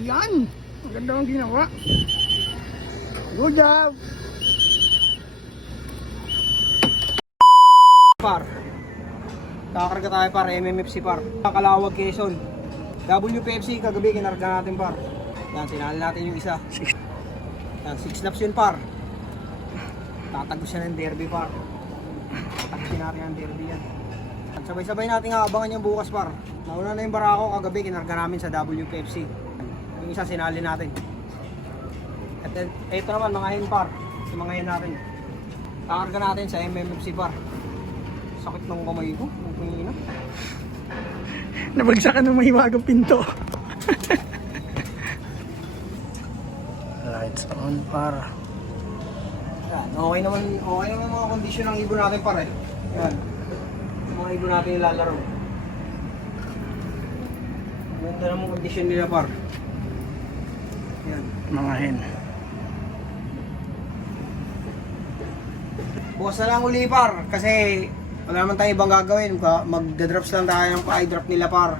Yan! Maganda ang ginawa. Good job! Par. Kakarga tayo par, MMFC par. Kalawag Quezon. WPFC kagabi kinarga natin par. Yan, sinali natin yung isa. Yan, 6 laps yun par. Tatagos siya ng derby par. Tatagosin natin ang derby yan. At sabay-sabay natin aabangan yung bukas par. Nauna na yung Barako kagabi kinarga namin sa WPFC. Yung isa sinali natin. At ito naman mga hen par. Yung mga hen natin. Kakarga natin sa MMFC par. Sakit ng kamay ko. Ang Nabagsakan ng mahiwagang pinto. Lights on par. Yan, okay naman mga kondisyon ng ibon natin pare. Yan. Yung mga ibon natin ilalaro. Ganda naman kondisyon nila par. Yan. Mga hen. Bukas na lang uli par kasi wala naman tayong ibang gagawin. Magdadrops lang tayo ng pa-drops nila par.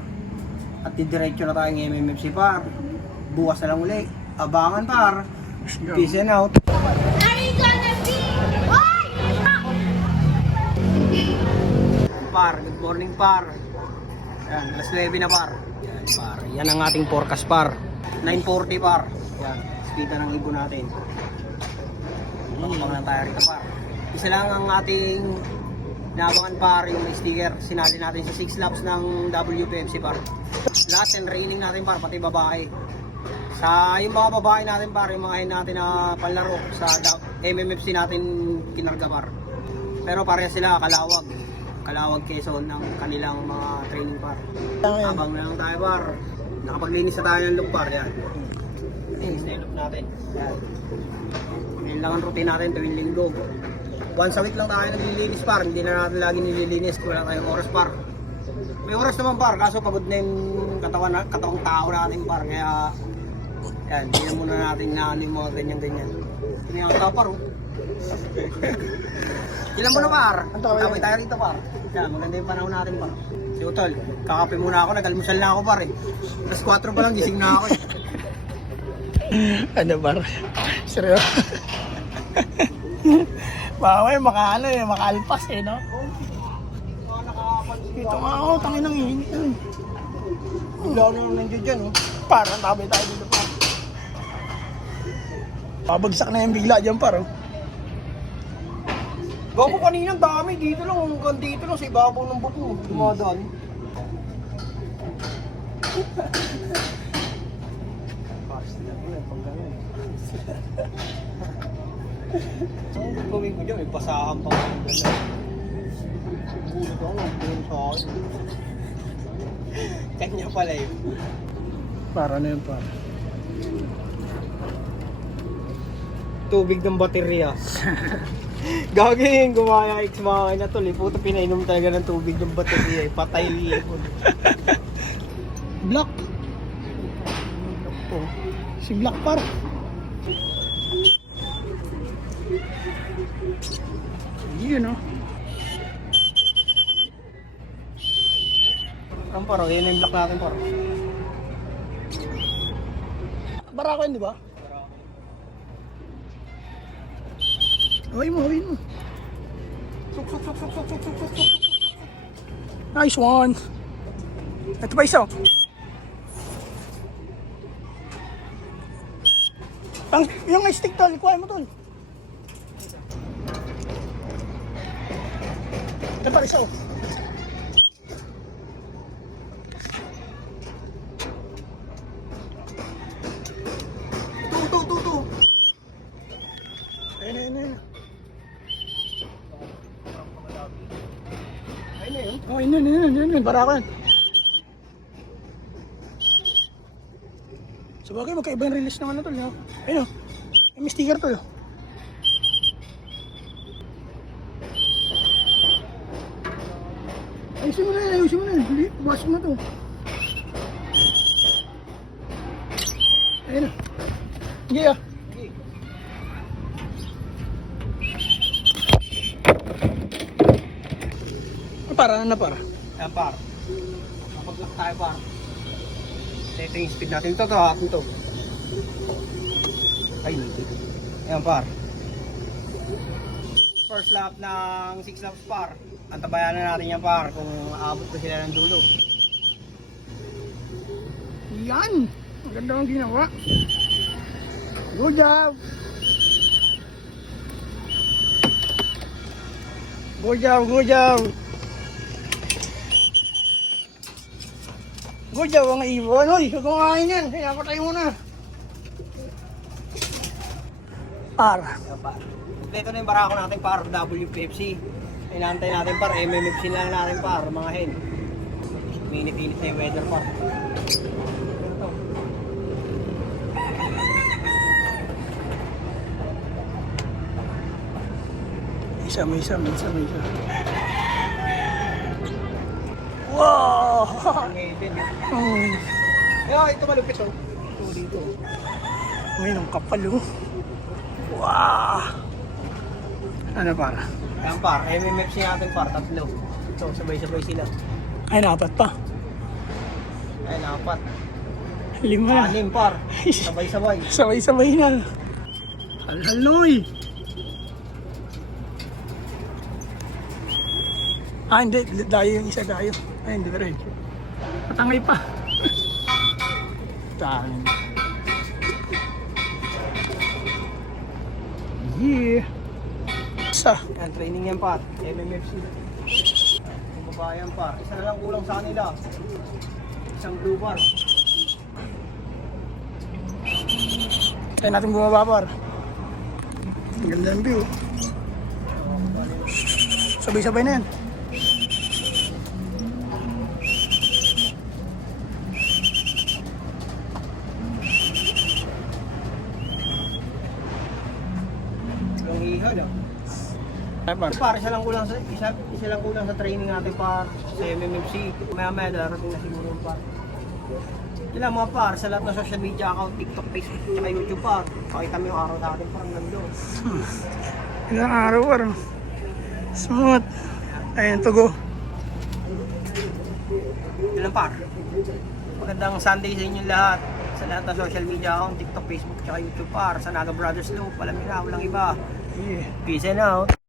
At didiretso na tayo ng MMFC par. Bukas na lang uli. Abangan par. Peace and out. Par, good morning par. Yan, alas 9 na par. Yan par. Yan ang ating forecast par. 9:40 par. Yan, kita ng ibon natin. Pagpapang lang tayo rito par. Isa lang ang ating naabangan par, yung may sticker. Sinali natin sa 6 laps ng WPFC par. Last and raining natin par, pati babae. Sa yung mga babae natin par, yung mga hen natin na panlaro sa MMFC natin kinarga par. Pero pareha sila Kalawag Quezon ng kanilang mga training par. Abang na lang tayo par. Nakapaglinis na tayo ng look par. Yan. Linis na yung look natin. Yan. Yan lang ang routine natin tuwing linggo. Once a week lang tayo naglilinis par. Hindi na natin lagi nililinis. Wala tayong oras par. May oras naman par. Kaso pagod na yung katawang tao natin par. Kaya yan. Hindi na muna natin na yung mga ganyan-ganyan. Hindi nga tao par. Ilan mo na par? Tabay tayo rito par. Yan, maganda yung panahon natin par. Si Utol, kakape muna ako, nag-almusal na ako par eh. Alas 4 pa lang, gising na ako eh. Ano par? Seryoso? Baway, makaalpas eh, no? Dito nga ako, tangin ng init. Bigla na yung nandiyo dyan oh. Parang tabay tayo dito par. Pabagsak na yung bigla dyan par, oh. Gago kanina ang dami, dito lang, hanggang dito lang sa ibabaw ng buko. Dumadaan. Basta na yun, pang gano'n. Ang gagawin ko dyan, may basahan pa ko. Gulat ako, nagpulong sa akin. Kanya pala yun. Para na yun par. Tubig ng baterya. Gagawin, gumaya X mga na tol. Puto pinainom talaga ng tubig ng baterya. Patay liye po. Black. Si Black par. Yun, no? Ang paro, yun yung black natin paro. Barako yun, di ba? Hawin mo. Suk. Nice one. Ito pa isa. Yung stick tol, ikuha mo tol. Ito pa isa. Tu. Ayun. Ayun na yun. Oh, yun. Barako yan. Sabagay, magkaiba yung release ng ano tol. No? Ayun, may sticker tol. Ayusin mo na yan. Hindi, bukas mo na to. Ayun na. Sige ah. Para na para. Yan par. Kapag-lock tayo par. Ito yung speed natin. Ito, hahatin to. Ay, ayan par. First lap ng 6 laps par. Antabayan na natin yan par kung aabot ko sila ng dulo. Yan! Maganda ang ginawa. Good job! Good job, good job! Good job ang ibon. Hoy, huwag kumain yan. Kaya patay mo na. Par. Ayan par. Ito na yung barako natin par WPFC. Inaantay natin par MMFC lang natin par mga hen. Minit-init na yung weather par. Isa. Wow! Ngayon. Oh, Kaya ito malupit oh. Ito dito. may nang kapal oh. Wow! Ano para? Ayan par, MMFC natin par, tatlo. Ito, sabay-sabay sila. Ay, dapat pa. Ayan, 4. 5 na. 6 par, sabay-sabay. Sabay-sabay na. Haloy! Ah, hindi. Dayo yung isa, dayo. Ay, hindi rin. Patangay pa. Tangin. Yeah. Isa. Ayan, training yan par, MMFC. Yung babayan par, isa na lang kulang sa kanila. Isang blue bar. Kaya natin bumaba par. Ang ganda ng view. Sabay-sabay na yan. Yung ihod oh. Ay par. Par, isa lang kulang sa training natin par sa MMFC. Maya-maya darating na siguro par. Yun lang mga par, sa lahat ng social media account, TikTok, Facebook, tsaka YouTube par. Pakita mo yung araw natin parang nandun. Ilang araw par. Smooth. Ayan, tugo. Yun lang par. Magandang Sunday sa inyo lahat. Sa lahat ng social media account, TikTok, Facebook, tsaka YouTube par. Sa Naga Brothers Loop, alam niyo na, walang iba. Yeah. Peace and out.